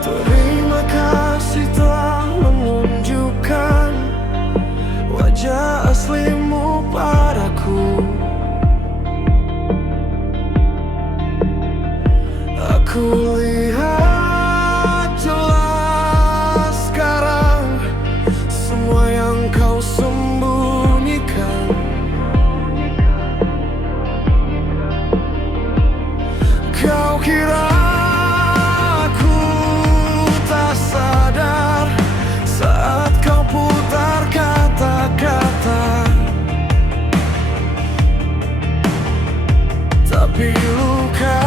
Terima kasih telah menunjukkan wajah aslimu padaku. Aku lihat jelas sekarang semua yang kau sembunyikan. Kau kira aku tak sadar saat kau putar kata-kata, tapi luka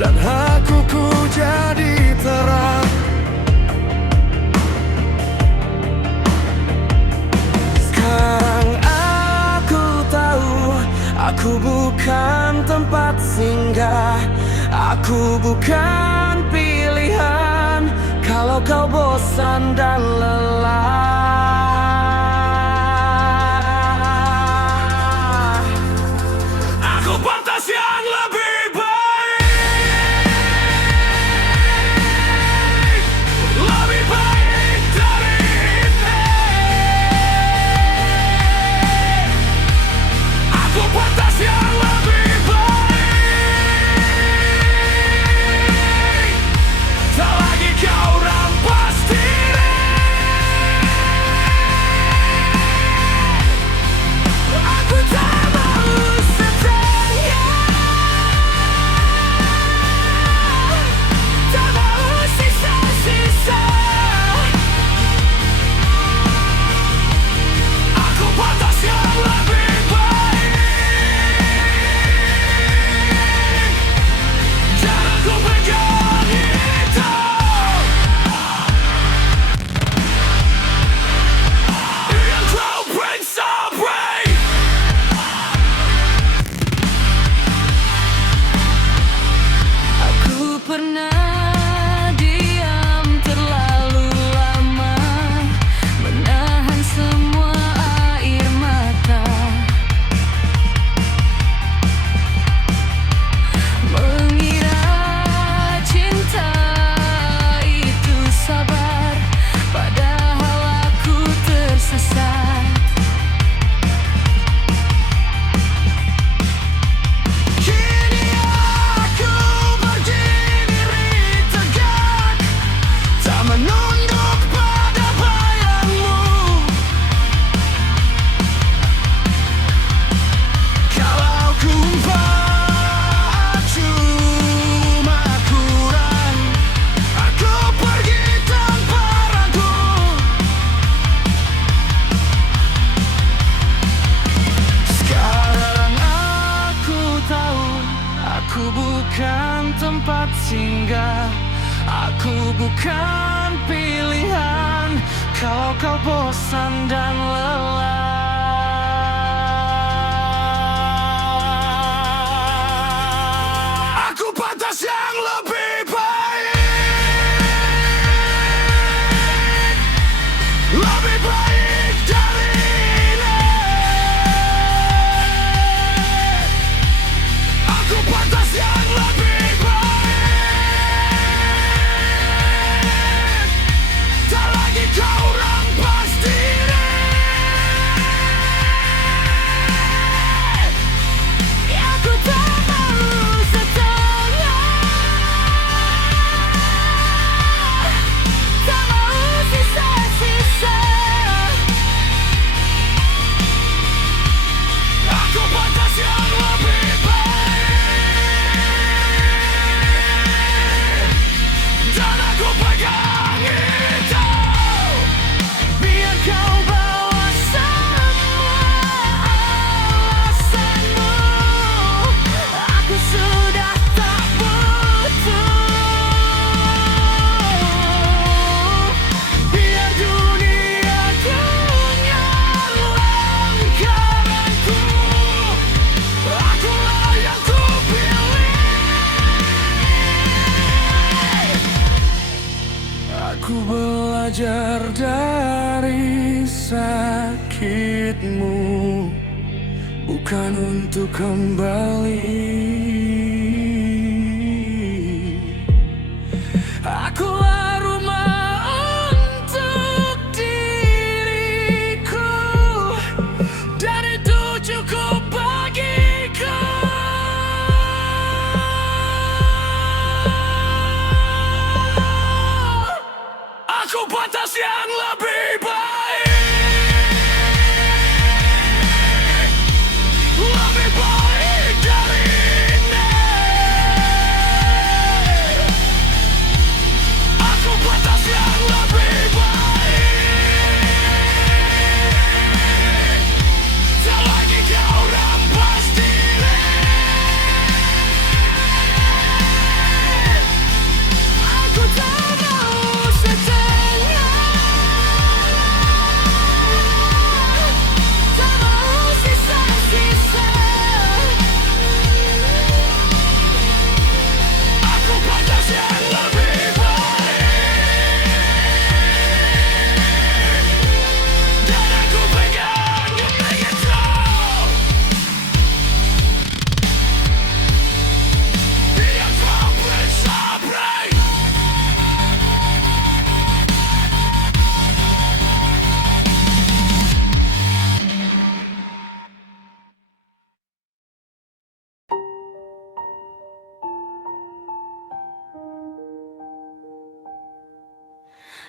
dan akuku jadi terang. Sekarang aku tahu aku bukan tempat singgah, aku bukan pilihan kalau kau bosan dan lelah. Aku pantas yang lebih pernah diam terlalu lama, menahan semua air mata, mengira cinta itu sabar, padahal aku tersesat. Aku bukan tempat singgah, aku bukan pilihan kalau kau bosan dan lelah. Aku pantas yang lebih baik, lebih baik dari ini. Aku pantas yang lebih baik, tak lagi kau rampas diri. Aku tak mau setengah, tak mau sisa-sisa. Aku pantas yang lebih baik, dan aku pegang itu. Biar kau bawa semua alasanmu, aku sudah tak butuh. Biar dunia dengar langkaranku, akulah yang ku pilih. Aku belajar dari sakitmu, bukan untuk kembali.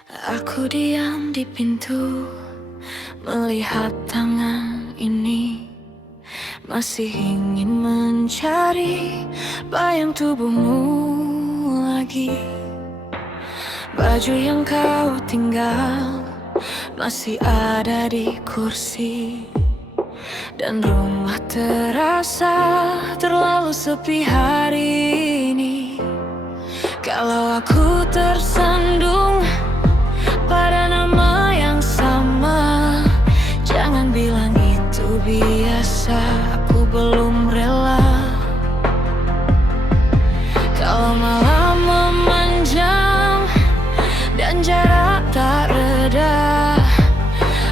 Aku diam di pintu, melihat tangan ini masih ingin mencari bayang tubuhmu lagi. Baju yang kau tinggal masih ada di kursi, dan rumah terasa terlalu sepi hari ini. Kalau aku tersandung pada nama yang sama, jangan bilang itu biasa, aku belum rela. Kalau malam memanjang dan jarak tak reda,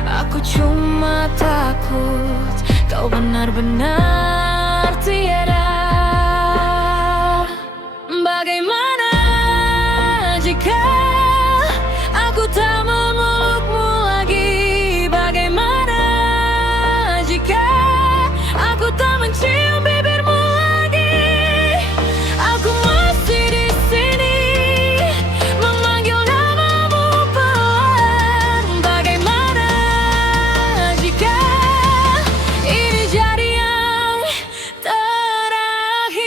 aku cuma takut kau benar-benar tiada. Bagaimana jika aku tak memelukmu lagi? Bagaimana jika aku tak mencium bibirmu lagi? Aku masih di sini memanggil namamu pelan. Bagaimana jika ini jadi yang terakhir?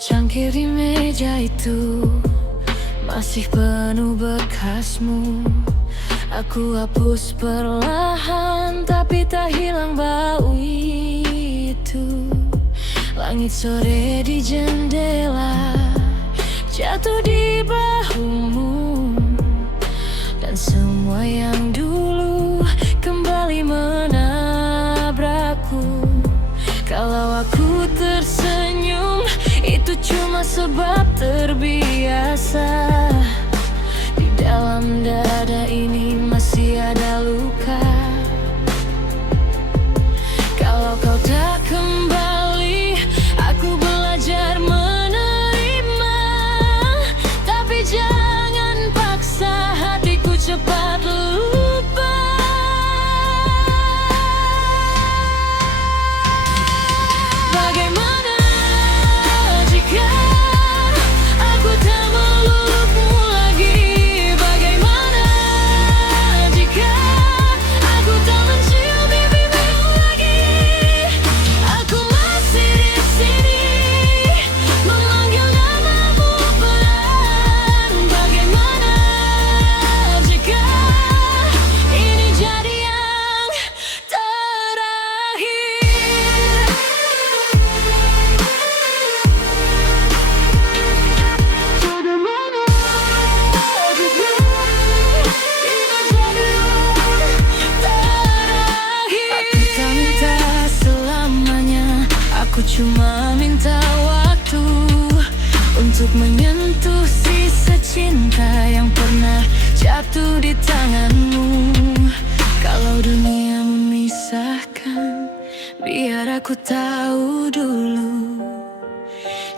Cangkir di meja itu masih penuh bekasmu. Aku hapus perlahan, tapi tak hilang bau itu. Langit sore di jendela jatuh di bahumu, dan semua yang dulu kembali menabrakku. Kalau aku tersenyum, itu cuma sebab terbiasa. Di dalam dada ini masih ada luka. Kalau kau tak kembali, aku belajar menerima. Tapi jangan paksa hatiku cepat lupa. Bagaimana jika aku tak melukmu lagi? Bagaimana jika aku tak mencium bibirmu lagi? Aku masih di sini memanggil namamu pelan. Bagaimana jika ini jadi yang terakhir? Aku tak minta selamanya, aku cuma minta waktu untuk menyentuh sisa cinta yang pernah jatuh di tanganmu. Kalau dunia memisahkan, biar aku tahu dulu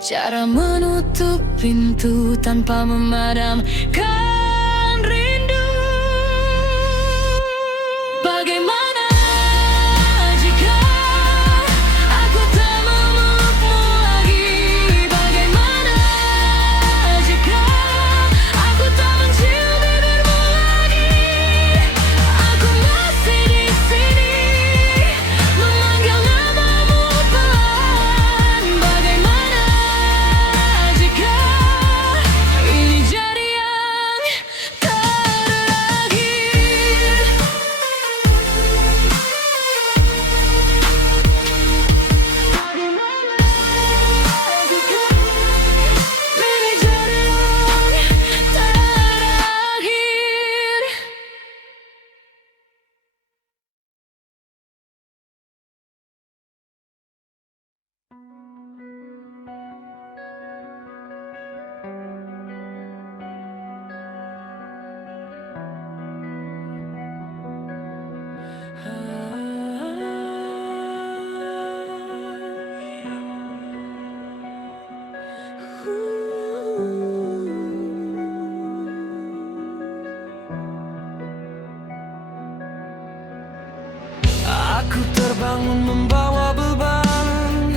cara menutup pintu tanpa memadamkan rindu. Bagaimana jika aku tak memelukmu lagi? Bagaimana jika aku tak mencium bibirmu lagi? Aku masih di sini memanggil namamu pelan. Bagaimana jika ini jadi yang terbangun membawa beban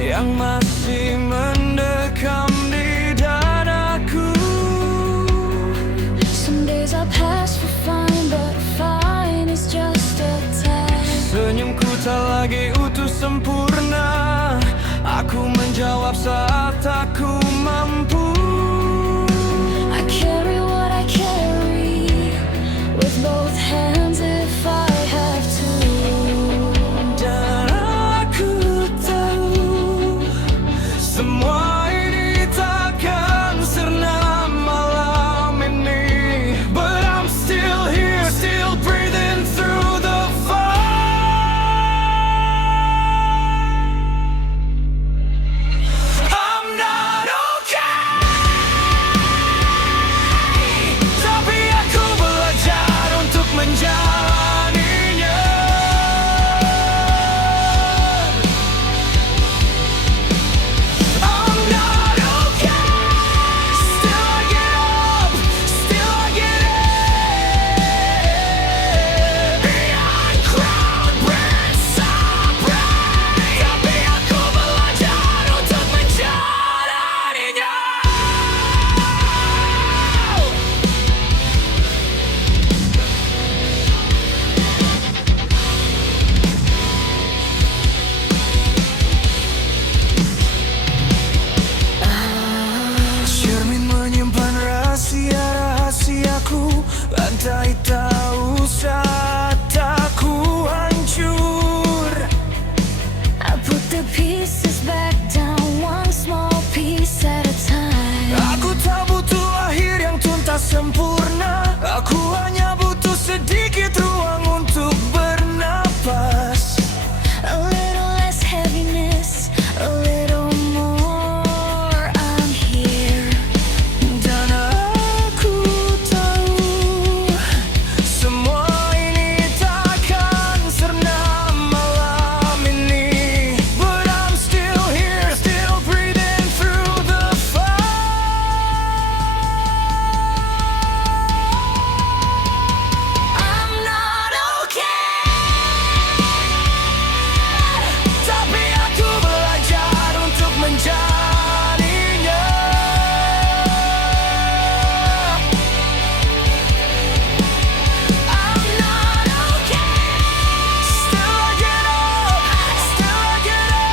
yang masih mendekam di dadaku. Some days I pass for fine, but fine is just a test. Senyumku tak lagi utuh sempurna. Aku menjawab saat aku mampu. I carry what I carry with both hands if I have to. Dan aku tahu semua ini takkan sirna malam ini. But I'm still here, still breathing through the fire. I'm not okay, tapi aku belajar untuk menjalaninya. I'm not okay, still I get up, still I get in. Beyond crowd, brand supreme, tapi aku belajar untuk menjalaninya. Cermin menyimpan rahasia-rahasiaku, lantai tahu saat aku hancur. I put the pieces back down, one small piece at a time. Aku tak butuh akhir yang tuntas sempurna. Aku hanya butuh sedikit ruang untuk bernapas. A little less heaviness, a little more. I'm here. Dan aku tahu semua ini takkan sirna malam ini. But I'm still here, still breathing through the fire. I'm not okay, tapi aku belajar untuk menjalaninya. I'm not okay, still I get up, still I get in.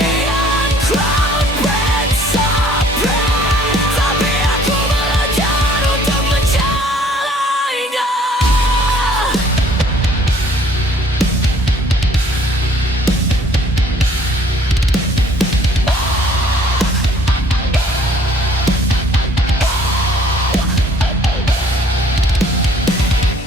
Beyond cloud, brand supreme, tapi aku belajar untuk menjalaninya.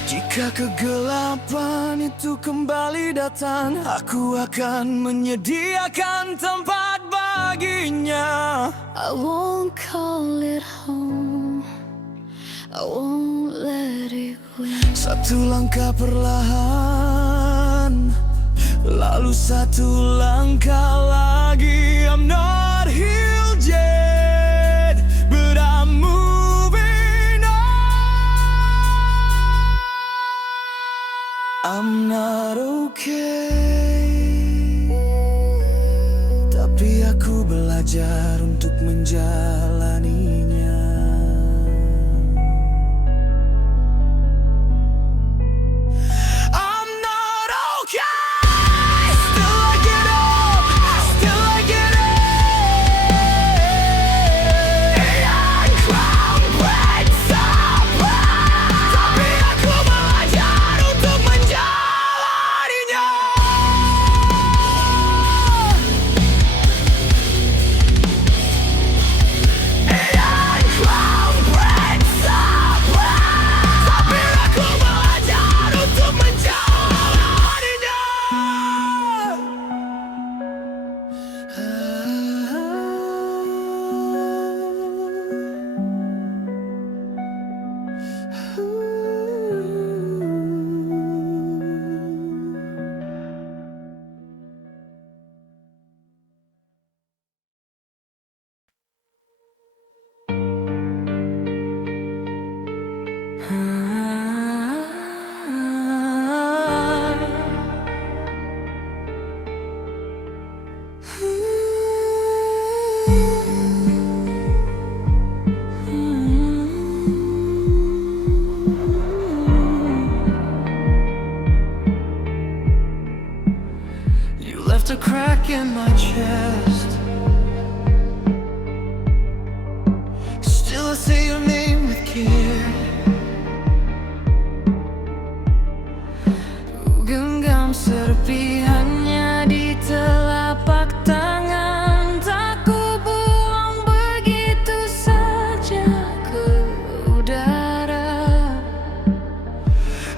Jika kegelapan itu kembali datang, aku akan menyediakan tempat baginya. I won't call it home, I won't let it win. Satu langkah perlahan, lalu satu langkah lagi. I'm not healed yet, but I'm moving on. I'm not okay, tapi aku belajar untuk menjalaninya. I'm not okay, still I get up, still I get in. Beyond cloud, brand supreme, tapi aku belajar untuk menjalaninya. Yeah. left a crack in my chest. Still I say your name with care. Genggam serpihannya di telapak tangan, tak ku buang begitu saja ke udara.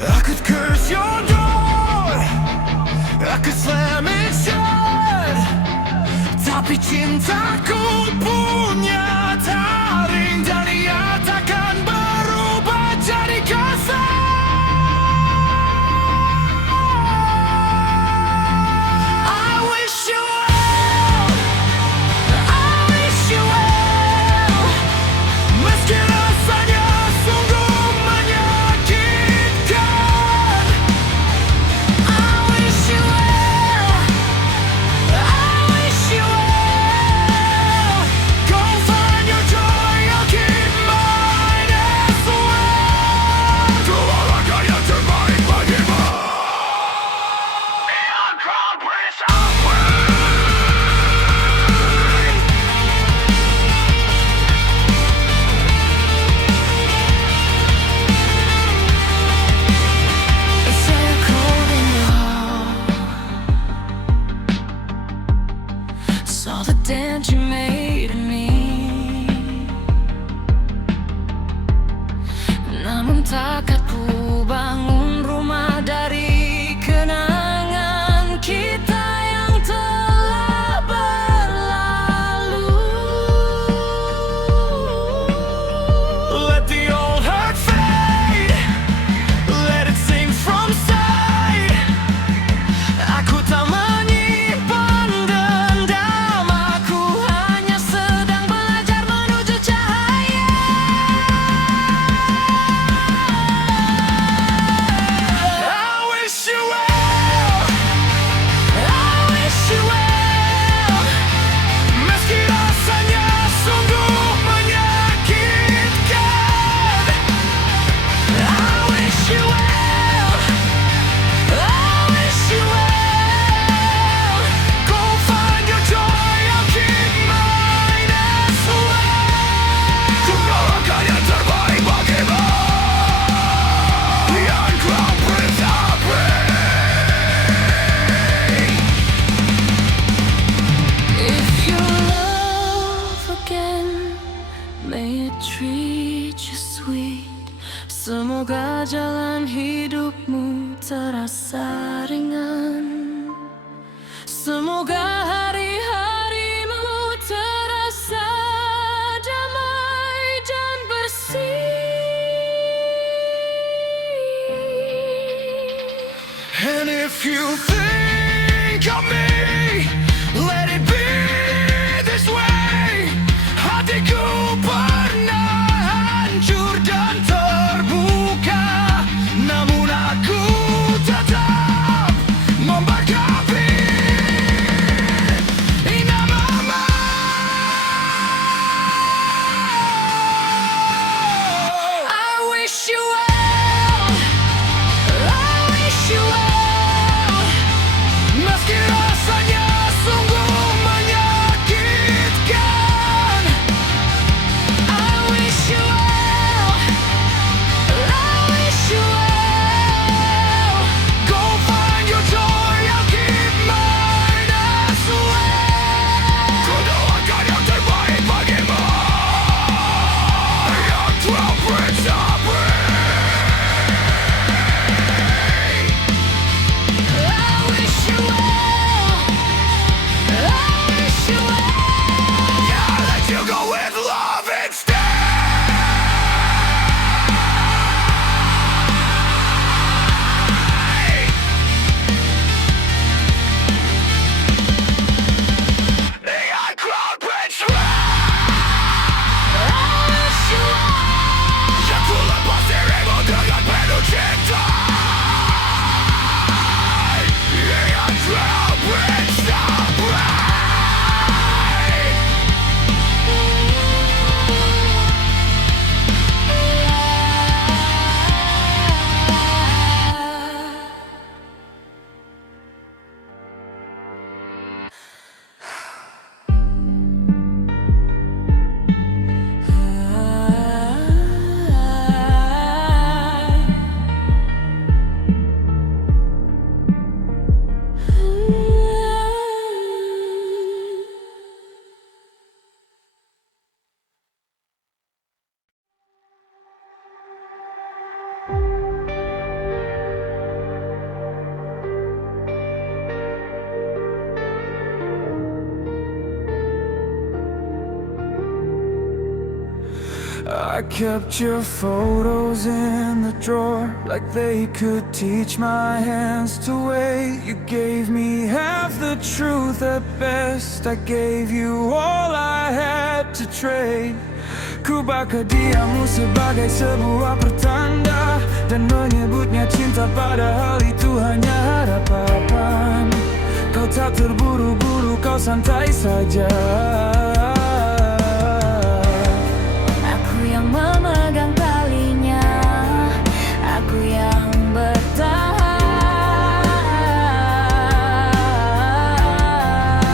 I could curse your door, I could slam it shut, tapi cintaku punya taring dan ia takkan berubah jadi kasar. Saw the dent you made in me, namun takkan ku bangun rumah dari kenangan kita yang telah berlalu. Let the old hurt fade, let it sink from sight. Aku tak menyimpan dendam, aku hanya sedang belajar menuju cahaya. I wish you well, I wish you well, meski rasanya sungguh menyakitkan. I wish you well, I wish you well. Go find your joy, I'll keep mine as well. Ku doakan yang terbaik bagimu, yang kau bersabar. If you love again, may it treat you sweet. Semoga jalan hidupmu terasa ringan. Semoga hari-harimu terasa damai dan bersih. And if you think of me, let it be this way. Hatiku pernah hancur dan terbuka, namun aku tetap memberkapi namamu. I wish you well, I wish you well, I kept your photos in the drawer like they could teach my hands to wait. You gave me half the truth at best. I gave you all I had to trade. Ku bakal diammu sebagai sebuah pertanda dan menyebutnya cinta padahal itu hanya harapan. Kau tak terburu-buru, kau santai saja. Aku yang memegang talinya, aku yang bertahan.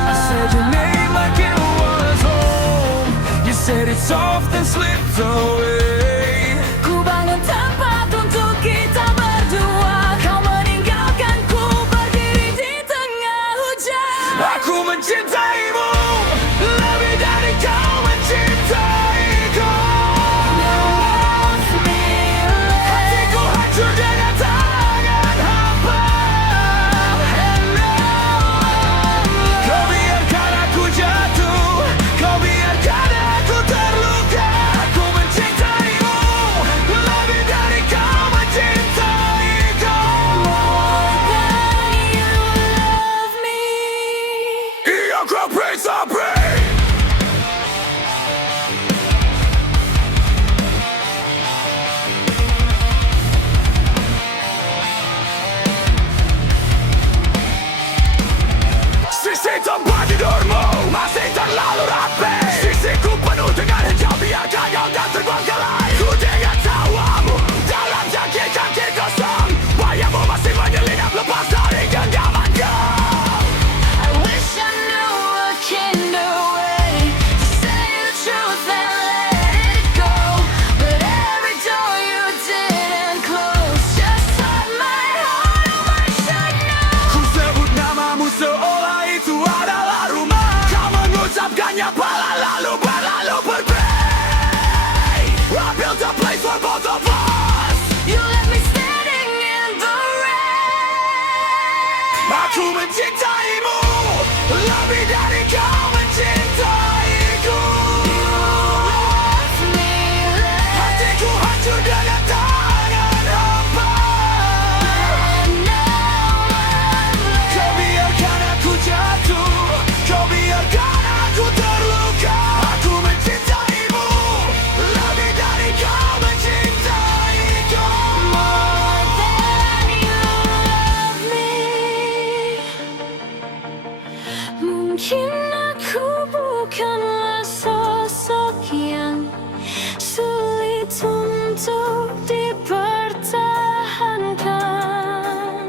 I said your name like it was home. You said it soft and slipped away. Ku bangun tempat untuk kita berdua. Kau meninggalkanku berdiri di tengah hujan. Aku mencintaimu lebih dari kau mencintaiku. Hatiku hancur dengan tangan hampa. Kau biarkan aku jatuh, kau biarkan aku terluka. Aku mencintaimu lebih dari kau mencintaiku. Iya, kau pray sampai. Sisi tempat tidurmu masih terlalu rapi. Sisiku penuh dengan hijau, biarkan kau tak terbengkalai. Ku dengan tawamu dalam kaki-kaki kosong. Bayangmu masih menyelinap lepas dari genggamanku. I wish I knew a kinder way to say the truth and let it go. But every door you didn't close just taught my heart how much I know. Ku sebut namamu seolah itu adalah rumah. Kau mengucapkannya pala lalu berlalu berbray. I built a place for both of us. You left me standing in the rain. Aku mencintaimu lebih dari kau mencintaiku. Left me there. Hatiku hancur dengan tangan hampa. And now I'm left. Kau biarkan aku jatuh, kau biarkan aku terluka. Aku mencintaimu lebih dari kau mencintaiku. More than you love me. Mungkin aku bukanlah sosok yang sulit untuk dipertahankan.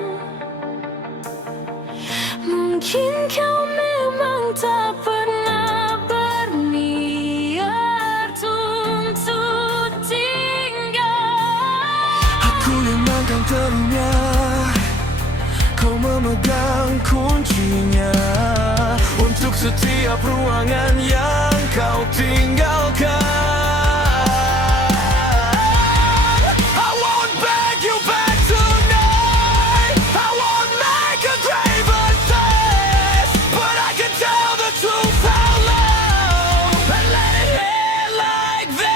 Mungkin kau memang tak pernah berniat untuk tinggal. Aku yang megang terunya, kau memegang kuncinya untuk setiap ruangan yang kau tinggalkan. I won't beg you back tonight. I won't make a graver face, but I can tell the truth out loud and let it hit like this.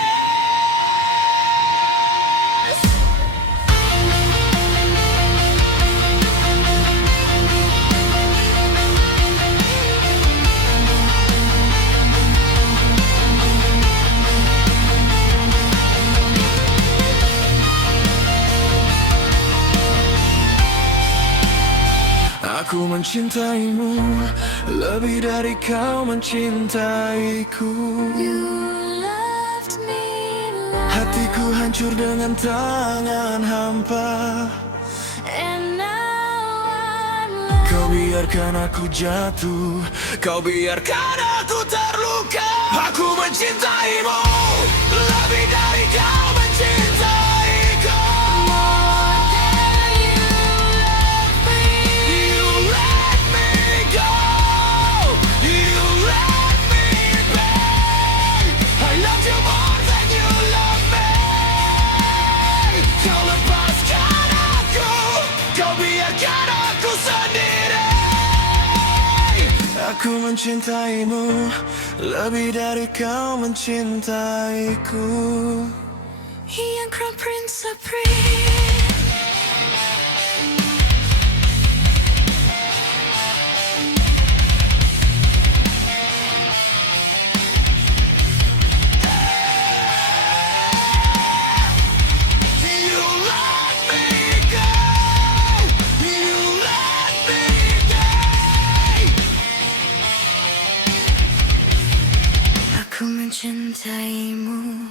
Aku mencintaimu lebih dari kau mencintaiku. You left me like. Hatiku hancur dengan tangan hampa. And now I'm left. Kau biarkan aku jatuh, kau biarkan aku terluka. Aku mencintaimu lebih dari kau mencintaiku. More than you love me. You let me go, you let me be. I love you more than you love me. Kau lepaskan aku, kau biarkan aku sendiri. Aku mencintaimu lebih dari kau mencintaiku. Ian Crown Prince Supreme. Aku mencintaimu.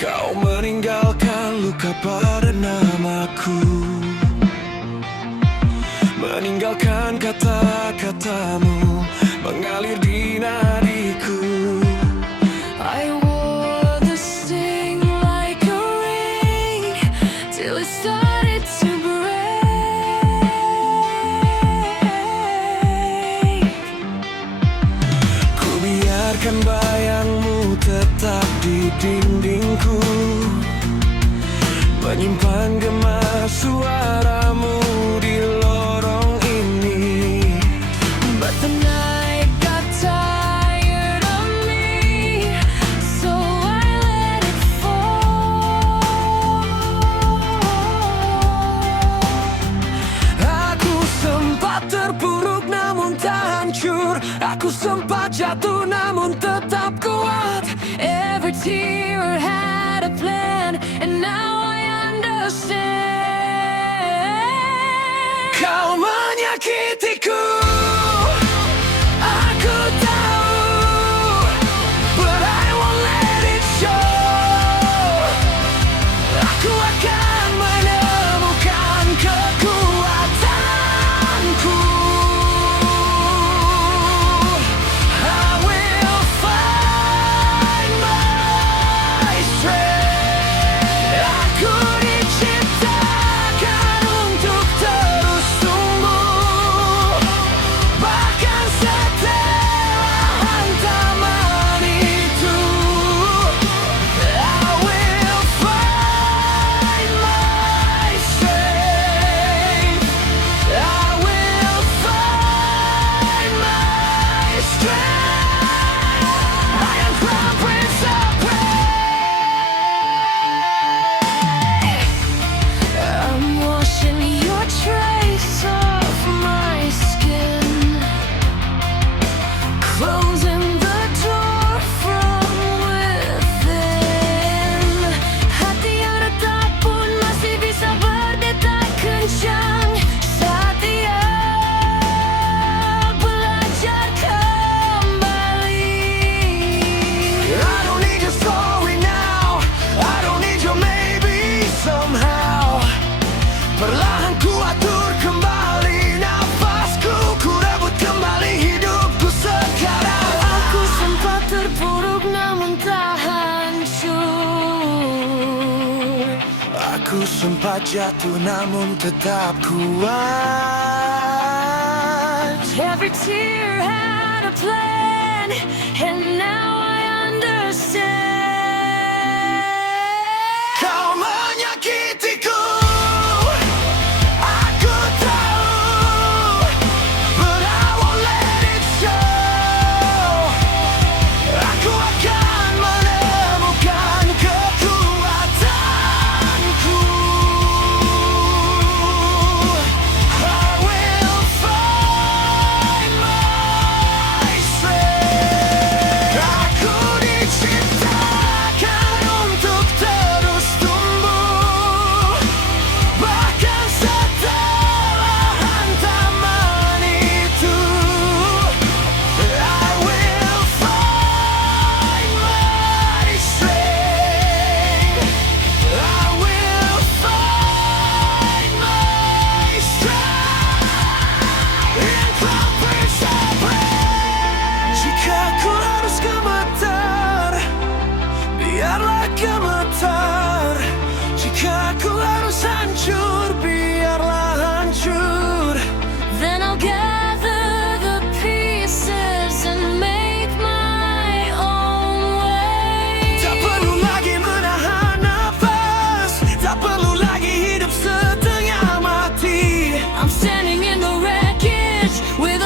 Kau meninggalkan luka pada namaku, meninggalkan kata-katamu mengalir di nadiku. I wore the sting like a ring till it started to break. Ku biarkan bayangmu tetap di dindingku, menyimpan gema suaramu di lorong ini. But the night got tired of me, so I let it fall. Aku sempat terpuruk namun tak hancur, aku sempat jatuh namun tetap kuat. Every tear had a plan, and now I understand. Kau menyakitiku, aku tahu, but I won't let it show. Aku akan menemukan kekuatanku. I will find my strength. Aku diciptakan untuk terus tumbuh, bahkan setelah hantaman itu. I will find my strength. I will find my strength. I am Crown Prince Supreme. I'm washing your trace off my skin, closing the door from within. Hati yang retak pun masih bisa berdetak kencang saat dia belajar kembali. I don't need your story now, I don't need your maybe somehow. Perlahan ku atur kembali nafasku, ku rebut kembali hidupku sekarang. Aku sempat terpuruk namun tak hancur. Aku sempat jatuh namun tetap kuat. Every tear had a plan, and now I understand. Kau menyakitiku, aku tahu, but I won't let it show. Aku akan menemukan kekuatanku. I will find my strength. Aku diciptakan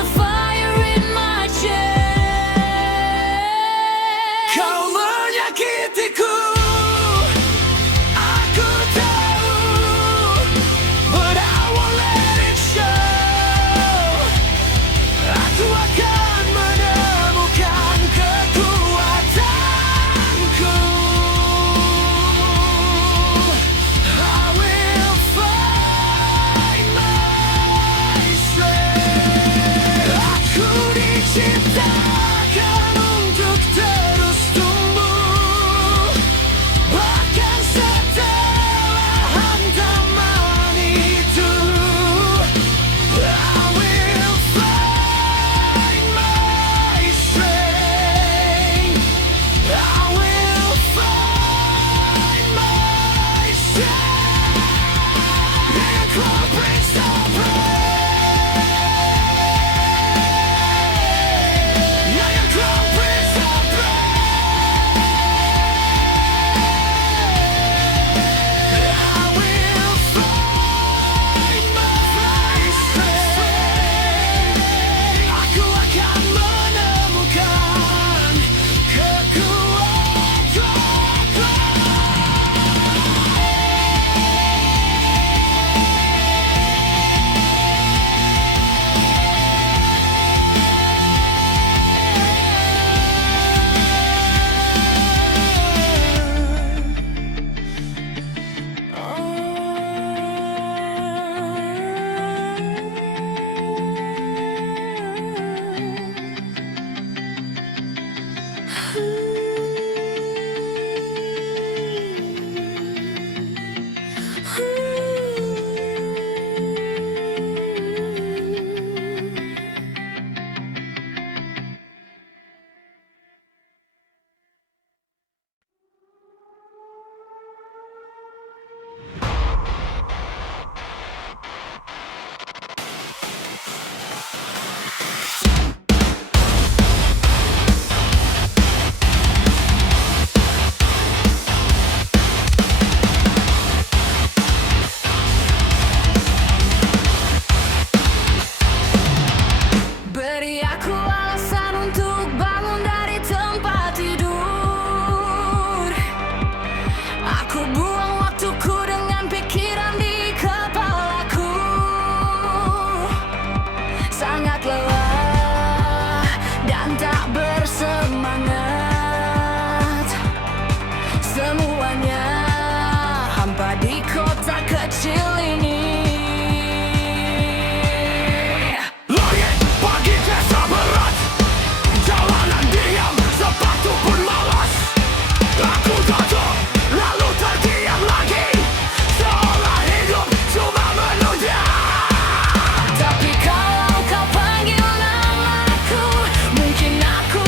the fire in my chest. Kau menyakitiku, aku tahu, but I won't let it show. Aku akan menemukan kekuatanku. I will find my strength. Aku diciptakan untuk terus tumbuh, bahkan setelah hantaman itu. I will find my strength. I will find my strength. Yang kau periksa yang kau periksa I will find my strength. Aku akan menemukan kekuatanku. Beri aku alasan untuk bangun dari tempat tidur. Aku buang waktuku dengan pikiran di kepalaku. Sangat lelah dan tak bersemangat. Semuanya hampa di kota kecil ini. Langit pagi terasa berat, jalanan diam, sepatu pun malas. Aku jatuh, lalu terdiam lagi, seolah hidup cuma menunda. Tapi kalau kau panggil namaku, mungkin aku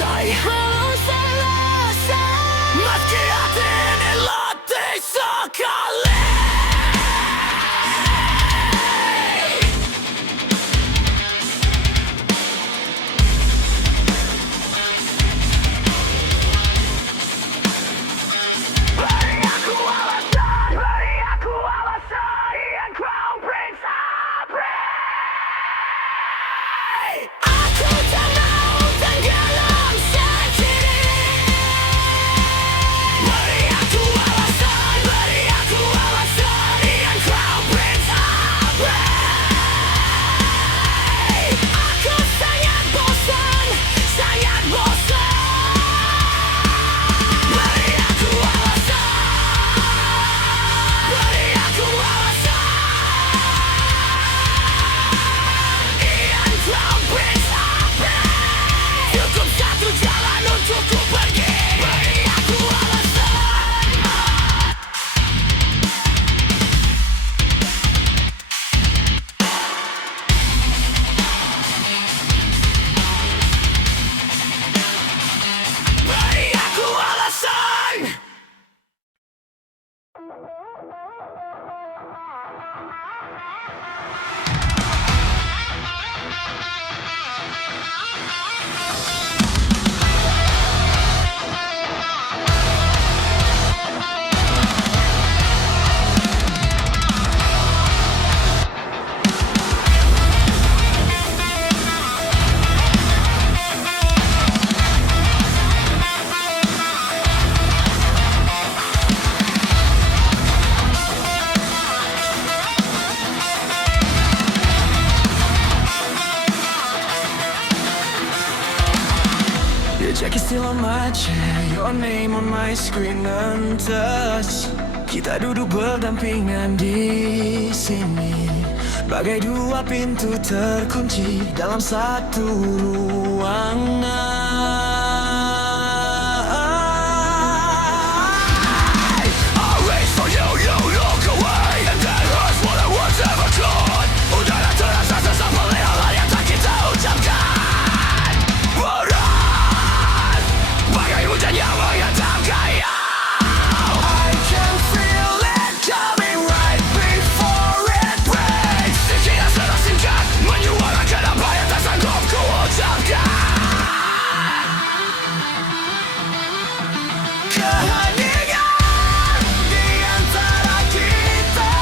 selesai, belum selesai. meski hati ini letih sekali. Beri aku alasan, beri aku alasan, yang kau beri sabri. Aku tak mau tenggelam sendiri. Beri aku alasan, yang kau beri sabri. Aku sangat bosan, sangat bosan. Beri aku alasan, yang kau beri sabri. Cukup satu jalan untuk ku pergi. Beri aku alasan. Beri aku alasan. Your jacket still on my chair, your name on my screen untouched. Kita duduk berdampingan di sini, bagai dua pintu terkunci dalam satu ruangan. I reach for you, you look away, and that hurts more than words ever could. Udara terasa sesak hal yang tak kita ucapkan. Berat, bagai hujan yang menghantap kaya. I can feel it coming right before it breaks. Pikiran serang singkat menyuarakan apa yang tak sanggup ku ucapkan. Keheningan di antara kita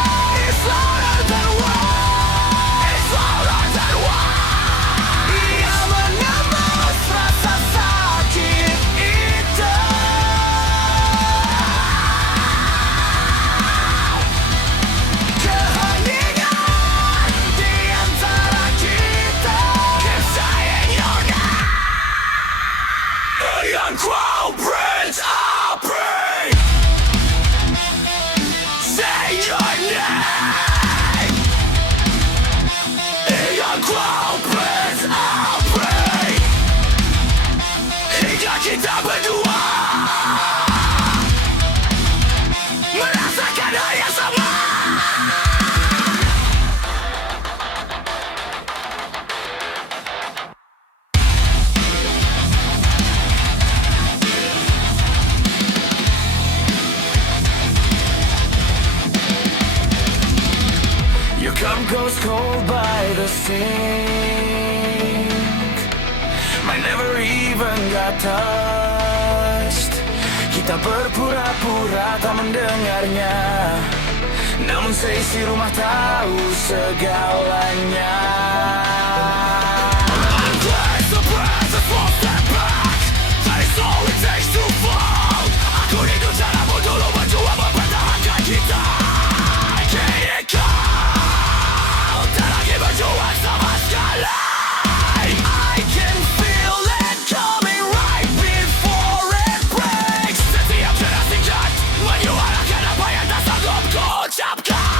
is louder than words. It's louder than words. Ia menembus rasa sakit itu. Keheningan di antara kita. Keep saying your name. Yang kau beri sabri. Say your name. Yang kau beri sabri. Hingga kita berdua merasakan hal yang sama. You come ghost cold by the sink. Might never even got touched. Kita berpura-pura tak mendengarnya, namun seisi rumah tahu segalanya. Unless the presence won't step back, that is all it takes to fall. Aku rindu caramu dulu berjuang mempertahankan kita. Kini kau tak lagi berjuang sama sekali. I can feel it coming right before it breaks. Setiap jelas singkat menyuarakan apa yang tak sanggup ku ucapkan.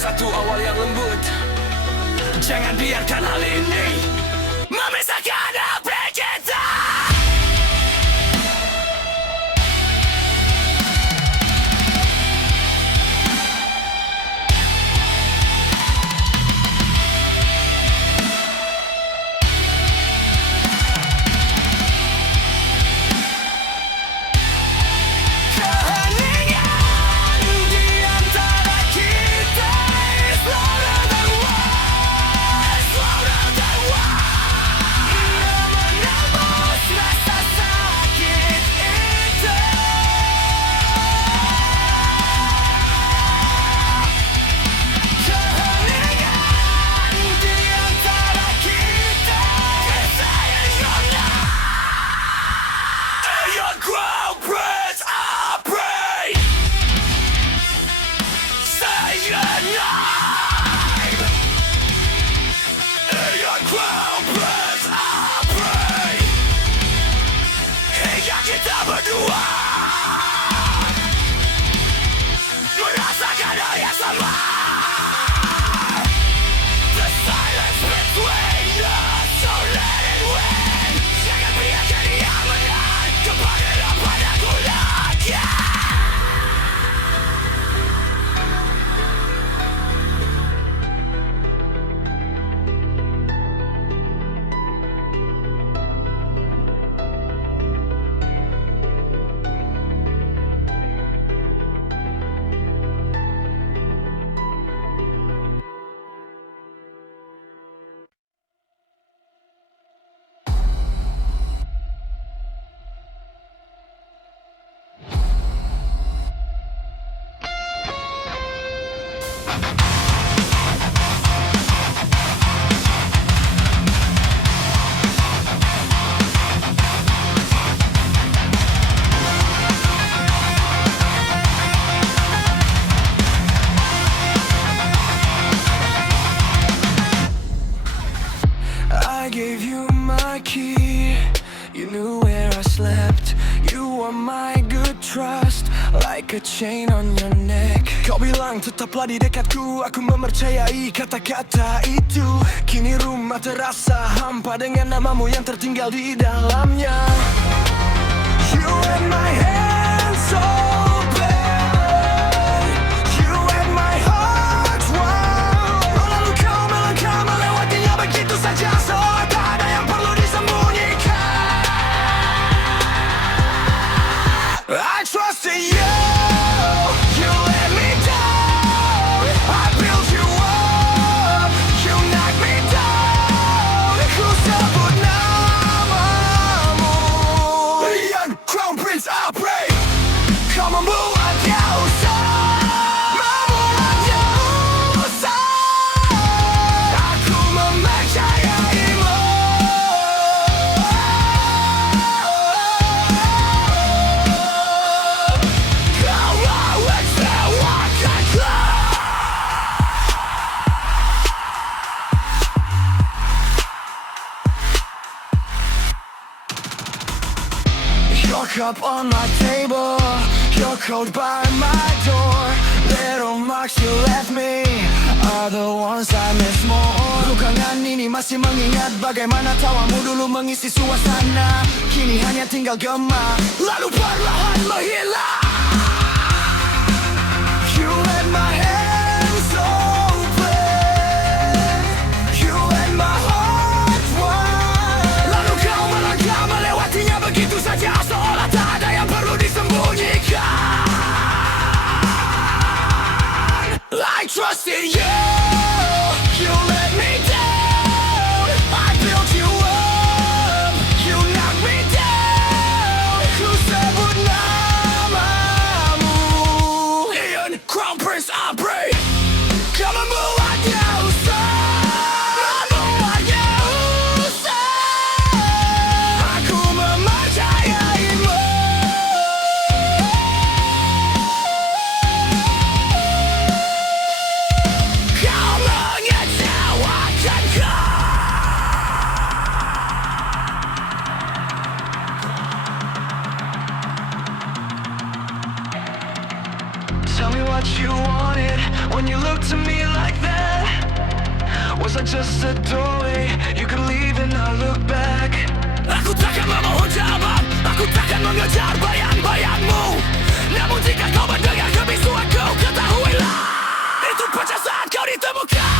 satu awal yang lembut. Jangan biarkan hal ini memisahkan hati kita. Kita berdua merasakan hal yang sama. The silence between us, so let it win. Jangan biarkan dia menang kepada padaku lagi. I gave you my key, you knew where I slept. You were my good trust, like a chain on your neck. Kau bilang tetaplah di dekatku, aku mempercayai kata-kata itu. Kini rumah terasa hampa dengan namamu yang tertinggal di dalamnya. You had my hand so bad, you had my heart wild. Lalu kau melangkah melewatinya begitu saja, seolah tak ada yang perlu disembunyikan. I trusted you, you let me down. I built you up, you knocked me down. Ku sebut namamu, Young Crown Prince, I pray. Kau membuatnya usah, membuatnya usah. Aku mempercayaimu. Kau mau kecewakanku. Your cup on my table, your coat by my door. Little marks you left me are the ones I miss more. Lukangan ini masih mengingat bagaimana tawamu dulu mengisi suasana. Kini hanya tinggal gema, lalu perlahan menghilang. You had my hand so bad, you had my heart wild. Lalu kau melangkah melewatinya begitu saja, seolah tak ada yang perlu disembunyikan. I trusted you, you let me down. I built you up, you knocked me down. Ku sebut namamu, Ian Crown Prince, I pray. Kau membuatnya usah, membuatnya usah. Aku mempercayaimu. Kau mengecewakanku. just a doorway. You could leave and not look back. Aku takkan memohon jawab, aku takkan mengejar bayang-bayangmu. Namun jika kau mendengar kebisuanku, ketahuilah itu pecah saat kau ditemukan.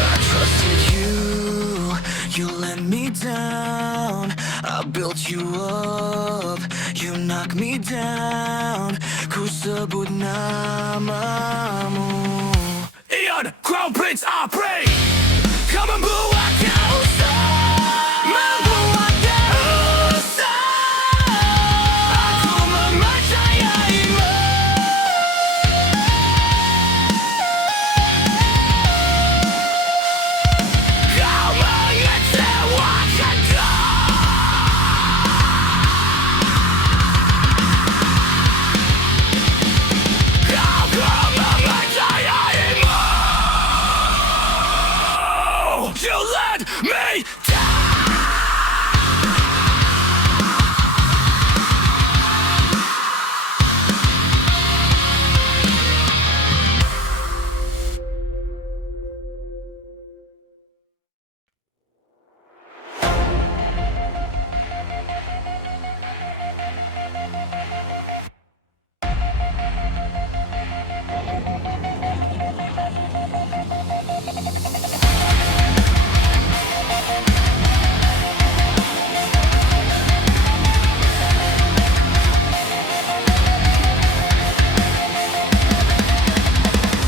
I trusted you, you let me down. I built you up, you knocked me down. Ku sebut namamu. Ian, Crown Prince, I pray. Kau membuatku usah, membuatku usah. Aku mempercayaimu. Kau mengecewakanku. Kau mempercayaimu. You let me down.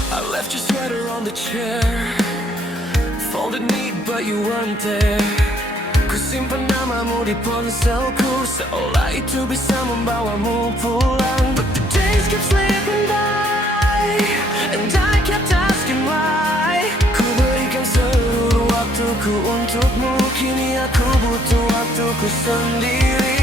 I left your sweater on the chair, folded neat but you weren't there. Ku simpan namamu di ponselku, seolah itu bisa membawamu pulang. But the days kept slipping by, and I kept asking why. Ku berikan seluruh waktuku untukmu, kini aku butuh waktuku sendiri.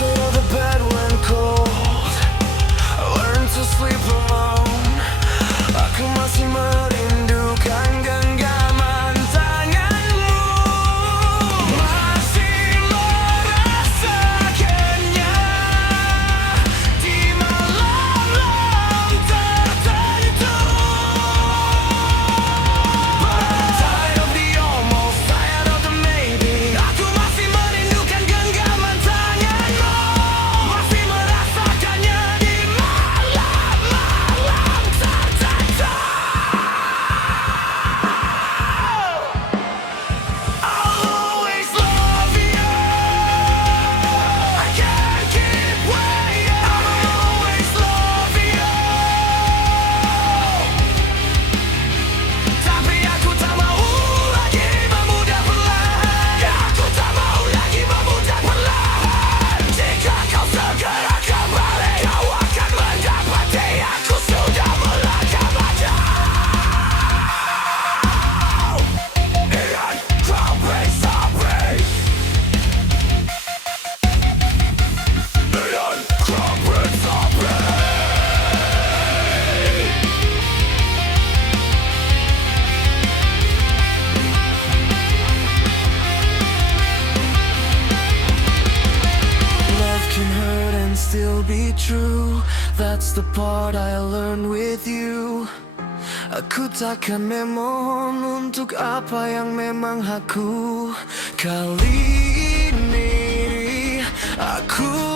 You're the bed when cold, learn to sleep alone. Aku masih merindukan genggaman tanganmu, masih merasakannya di malam-malam tertentu. But I'm tired of the almost, tired of the maybe. Aku masih merindukan genggaman tanganmu, masih merasakannya di malam-malam tertentu. I'll always love you. I can't keep waiting. I'll always love you. Tapi aku tak mau lagi memudah perlahan. Aku tak mau lagi memudah perlahan. Jika kau segera kembali, kau akan mendapati aku sudah melangkah maju. Ian, Crown Prince, I pray. Ian, Crown Prince, I pray. Love can hurt and still be true. That's the part I learned with you. Aku takkan memohon untuk apa yang memang hakku. Kali ini aku